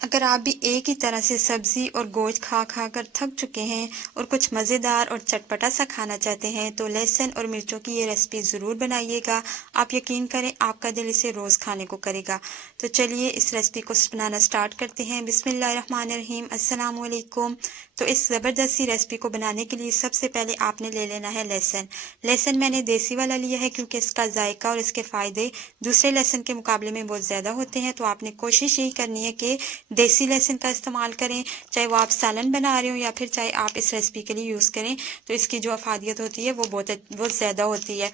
अगर आप भी एक ही तरह से सब्ज़ी और गोश्त खा खा कर थक चुके हैं और कुछ मज़ेदार और चटपटा सा खाना चाहते हैं तो लहसुन और मिर्चों की ये रेसिपी ज़रूर बनाइएगा। आप यकीन करें आपका दिल इसे रोज़ खाने को करेगा। तो चलिए इस रेसिपी को बनाना स्टार्ट करते हैं। बिस्मिल्लाहिर्रहमानिर्रहीम, अस्सलाम वालेकुम। तो इस ज़बरदस्त सी रेसिपी को बनाने के लिए सबसे पहले आपने ले लेना है लहसुन। लहसुन मैंने देसी वाला लिया है क्योंकि इसका जायका और इसके फ़ायदे दूसरे लहसुन के मुकाबले में बहुत ज़्यादा होते हैं। तो आपने कोशिश यही करनी है कि देसी लहसुन का इस्तेमाल करें, चाहे वो आप सालन बना रहे हो या फिर चाहे आप इस रेसिपी के लिए यूज़ करें। तो इसकी जो अफादियत होती है वो बहुत ज़्यादा होती है।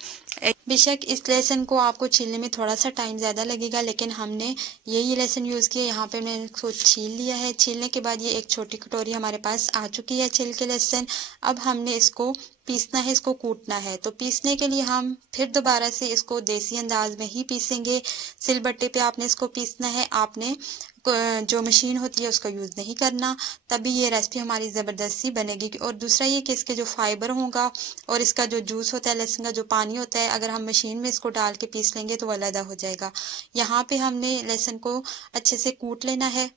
बेशक इस लहसुन को आपको छीलने में थोड़ा सा टाइम ज़्यादा लगेगा, लेकिन हमने यही लहसुन यूज़ किया। यहाँ पे मैंने इसको छील लिया है। छीलने के बाद ये एक छोटी कटोरी हमारे पास आ चुकी है छिल के लहसुन। अब हमने इसको पीसना है, इसको कूटना है। तो पीसने के लिए हम फिर दोबारा से इसको देसी अंदाज में ही पीसेंगे। सिलबट्टे पे आपने इसको पीसना है, आपने जो मशीन होती है उसका यूज़ नहीं करना, तभी ये रेसिपी हमारी ज़बरदस्त सी बनेगी। और दूसरा ये कि इसके जो फाइबर होगा और इसका जो जूस होता है, लहसुन का जो पानी होता है, अगर हम मशीन में इसको डाल के पीस लेंगे तो अलग हो जाएगा। यहाँ पे हमने लहसुन को अच्छे से कूट लेना है।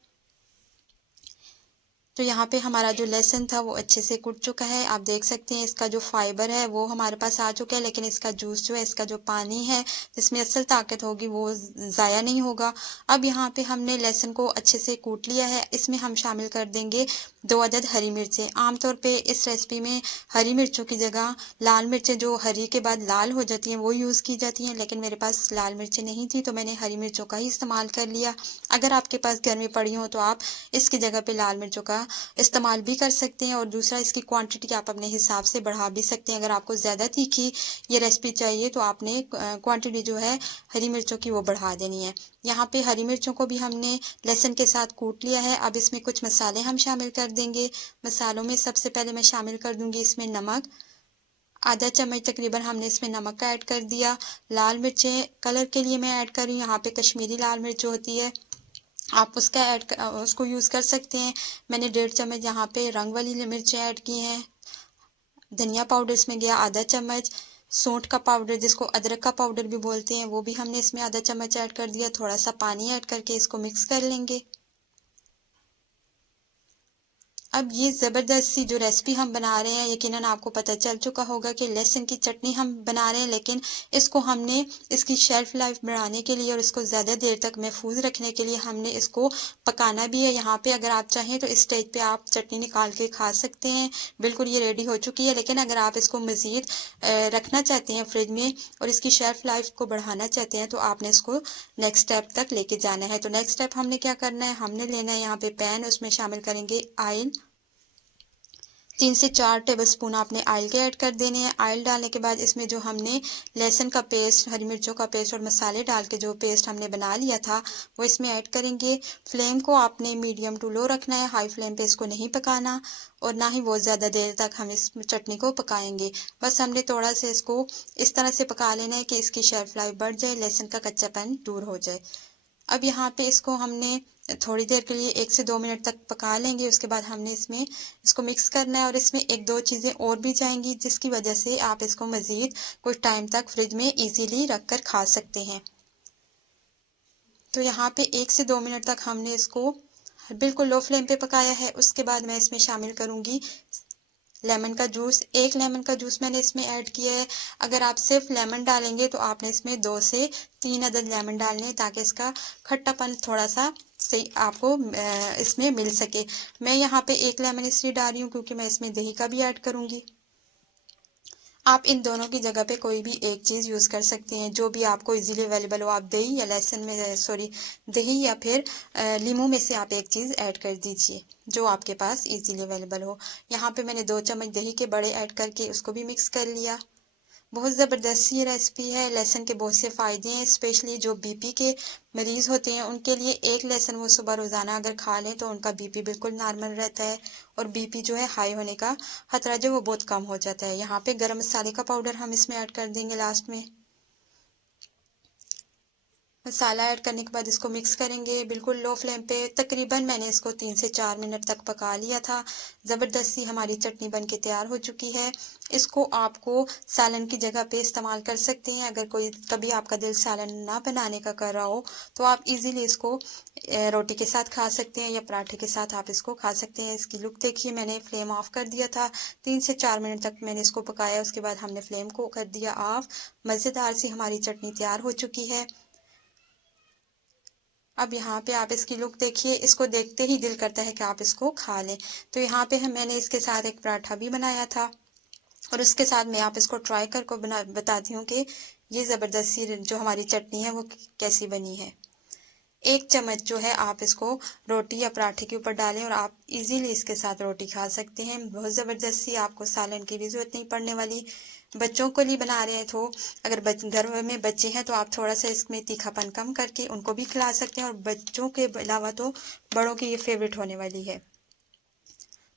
तो यहाँ पे हमारा जो लहसुन था वो अच्छे से कुट चुका है। आप देख सकते हैं इसका जो फाइबर है वो हमारे पास आ चुका है, लेकिन इसका जूस जो है, इसका जो पानी है जिसमें असल ताकत होगी वो ज़ाया नहीं होगा। अब यहाँ पे हमने लहसुन को अच्छे से कूट लिया है। इसमें हम शामिल कर देंगे 2 अदद हरी मिर्चें। आमतौर पे इस रेसिपी में हरी मिर्चों की जगह लाल मिर्चें, जो हरी के बाद लाल हो जाती हैं, वो यूज़ की जाती हैं, लेकिन मेरे पास लाल मिर्चें नहीं थी तो मैंने हरी मिर्चों का ही इस्तेमाल कर लिया। अगर आपके पास घर में पड़ी हो तो आप इसकी जगह पे लाल मिर्चों का इस्तेमाल भी कर सकते हैं। और दूसरा, इसकी क्वांटिटी आप अपने हिसाब से बढ़ा भी सकते हैं। अगर आपको ज़्यादा तीखी ये रेसिपी चाहिए तो आपने क्वांटिटी जो है हरी मिर्चों की वो बढ़ा देनी है। यहाँ पे हरी मिर्चों को भी हमने लहसुन के साथ कूट लिया है। अब इसमें कुछ मसाले हम शामिल कर देंगे। मसालों में सबसे पहले मैं शामिल कर दूंगी इसमें नमक। आधा चम्मच तकरीबन हमने इसमें नमक का ऐड कर दिया। लाल मिर्चें कलर के लिए मैं ऐड कर रही हूँ, यहाँ पे कश्मीरी लाल मिर्च जो होती है आप उसको यूज़ कर सकते हैं। मैंने 1.5 चम्मच यहाँ पे रंग वाली मिर्चें ऐड की हैं। धनिया पाउडर इसमें गया आधा चम्मच। सौंठ का पाउडर, जिसको अदरक का पाउडर भी बोलते हैं, वो भी हमने इसमें आधा चम्मच ऐड कर दिया। थोड़ा सा पानी ऐड करके इसको मिक्स कर लेंगे। अब ये ज़बरदस्त सी जो रेसिपी हम बना रहे हैं, यकीनन आपको पता चल चुका होगा कि लहसुन की चटनी हम बना रहे हैं, लेकिन इसको हमने इसकी शेल्फ लाइफ बढ़ाने के लिए और इसको ज़्यादा देर तक महफूज रखने के लिए हमने इसको पकाना भी है। यहाँ पे अगर आप चाहें तो इस स्टेज पे आप चटनी निकाल के खा सकते हैं। बिल्कुल ये रेडी हो चुकी है, लेकिन अगर आप इसको मज़ीद रखना चाहते हैं फ्रिज में और इसकी शेल्फ लाइफ को बढ़ाना चाहते हैं तो आपने इसको नेक्स्ट स्टेप तक लेके जाना है। तो नेक्स्ट स्टेप हमने क्या करना है, हमने लेना है यहाँ पे पैन, उसमें शामिल करेंगे ऑयल। 3 से 4 टेबलस्पून आपने ऑयल के ऐड कर देने हैं। ऑयल डालने के बाद इसमें जो हमने लहसुन का पेस्ट, हरी मिर्चों का पेस्ट और मसाले डाल के जो पेस्ट हमने बना लिया था वो इसमें ऐड करेंगे। फ्लेम को आपने मीडियम टू लो रखना है, हाई फ्लेम पे इसको नहीं पकाना और ना ही बहुत ज़्यादा देर तक हम इस चटनी को पकाएंगे। बस हमने थोड़ा सा इसको इस तरह से पका लेना है कि इसकी शेल्फ लाइफ बढ़ जाए, लहसुन का कच्चापन दूर हो जाए। अब यहाँ पे इसको हमने थोड़ी देर के लिए 1 से 2 मिनट तक पका लेंगे। उसके बाद हमने इसमें इसको मिक्स करना है और इसमें 1-2 चीज़ें और भी जाएंगी, जिसकी वजह से आप इसको मज़ीद कुछ टाइम तक फ्रिज में इजीली रख कर खा सकते हैं। तो यहाँ पे 1 से 2 मिनट तक हमने इसको बिल्कुल लो फ्लेम पे पकाया है। उसके बाद मैं इसमें शामिल करूँगी लेमन का जूस। 1 लेमन का जूस मैंने इसमें ऐड किया है। अगर आप सिर्फ लेमन डालेंगे तो आपने इसमें 2 से 3 अदद लेमन डालने हैं, ताकि इसका खट्टापन थोड़ा सा सही आपको इसमें मिल सके। मैं यहाँ पे 1 लेमन इसलिए डाल रही हूँ क्योंकि मैं इसमें दही का भी ऐड करूँगी। आप इन दोनों की जगह पे कोई भी एक चीज़ यूज़ कर सकते हैं, जो भी आपको इजीली अवेलेबल हो। आप दही या लहसुन में दही या फिर लीमू में से आप एक चीज़ ऐड कर दीजिए जो आपके पास इजीली अवेलेबल हो। यहाँ पे मैंने 2 चम्मच दही के बड़े ऐड करके उसको भी मिक्स कर लिया। बहुत ज़बरदस्त ये रेसिपी है। लहसुन के बहुत से फ़ायदे हैं, स्पेशली जो बीपी के मरीज़ होते हैं उनके लिए एक लहसुन वो सुबह रोज़ाना अगर खा लें तो उनका बीपी बिल्कुल नॉर्मल रहता है और बीपी जो है हाई होने का ख़तरा जो वो बहुत कम हो जाता है। यहाँ पे गरम मसाले का पाउडर हम इसमें ऐड कर देंगे लास्ट में। मसाला ऐड करने के बाद इसको मिक्स करेंगे बिल्कुल लो फ्लेम पे। तकरीबन मैंने इसको 3 से 4 मिनट तक पका लिया था। ज़बरदस्त सी हमारी चटनी बन के तैयार हो चुकी है। इसको आपको सालन की जगह पे इस्तेमाल कर सकते हैं। अगर कोई कभी आपका दिल सालन ना बनाने का कर रहा हो तो आप इजीली इसको रोटी के साथ खा सकते हैं या पराठे के साथ आप इसको खा सकते हैं। इसकी लुक देखिए, मैंने फ्लेम ऑफ कर दिया था। 3 से 4 मिनट तक मैंने इसको पकाया, उसके बाद हमने फ्लेम को कर दिया ऑफ। मज़ेदार सी हमारी चटनी तैयार हो चुकी है। अब यहाँ पे आप इसकी लुक देखिए, इसको देखते ही दिल करता है कि आप इसको खा लें। तो यहाँ पे मैंने इसके साथ एक पराठा भी बनाया था और उसके साथ मैं आप इसको ट्राई करके बताती हूँ कि ये ज़बरदस्त सी जो हमारी चटनी है वो कैसी बनी है। 1 चम्मच जो है आप इसको रोटी या पराठे के ऊपर डालें और आप इजीली इसके साथ रोटी खा सकते हैं। बहुत ज़बरदस्त सी, आपको सालन की भी ज़रूरत नहीं पड़ने वाली। बच्चों को लिए बना रहे हैं तो अगर घर में बच्चे हैं तो आप थोड़ा सा इसमें तीखापन कम करके उनको भी खिला सकते हैं और बच्चों के अलावा तो बड़ों की ये फेवरेट होने वाली है।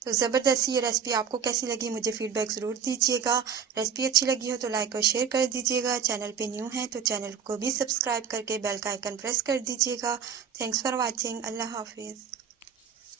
तो ज़बरदस्त ये रेसिपी आपको कैसी लगी मुझे फीडबैक ज़रूर दीजिएगा। रेसिपी अच्छी लगी हो तो लाइक और शेयर कर दीजिएगा। चैनल पे न्यू है तो चैनल को भी सब्सक्राइब करके बेल का आइकन प्रेस कर दीजिएगा। Thanks for watching. अल्लाह हाफिज़।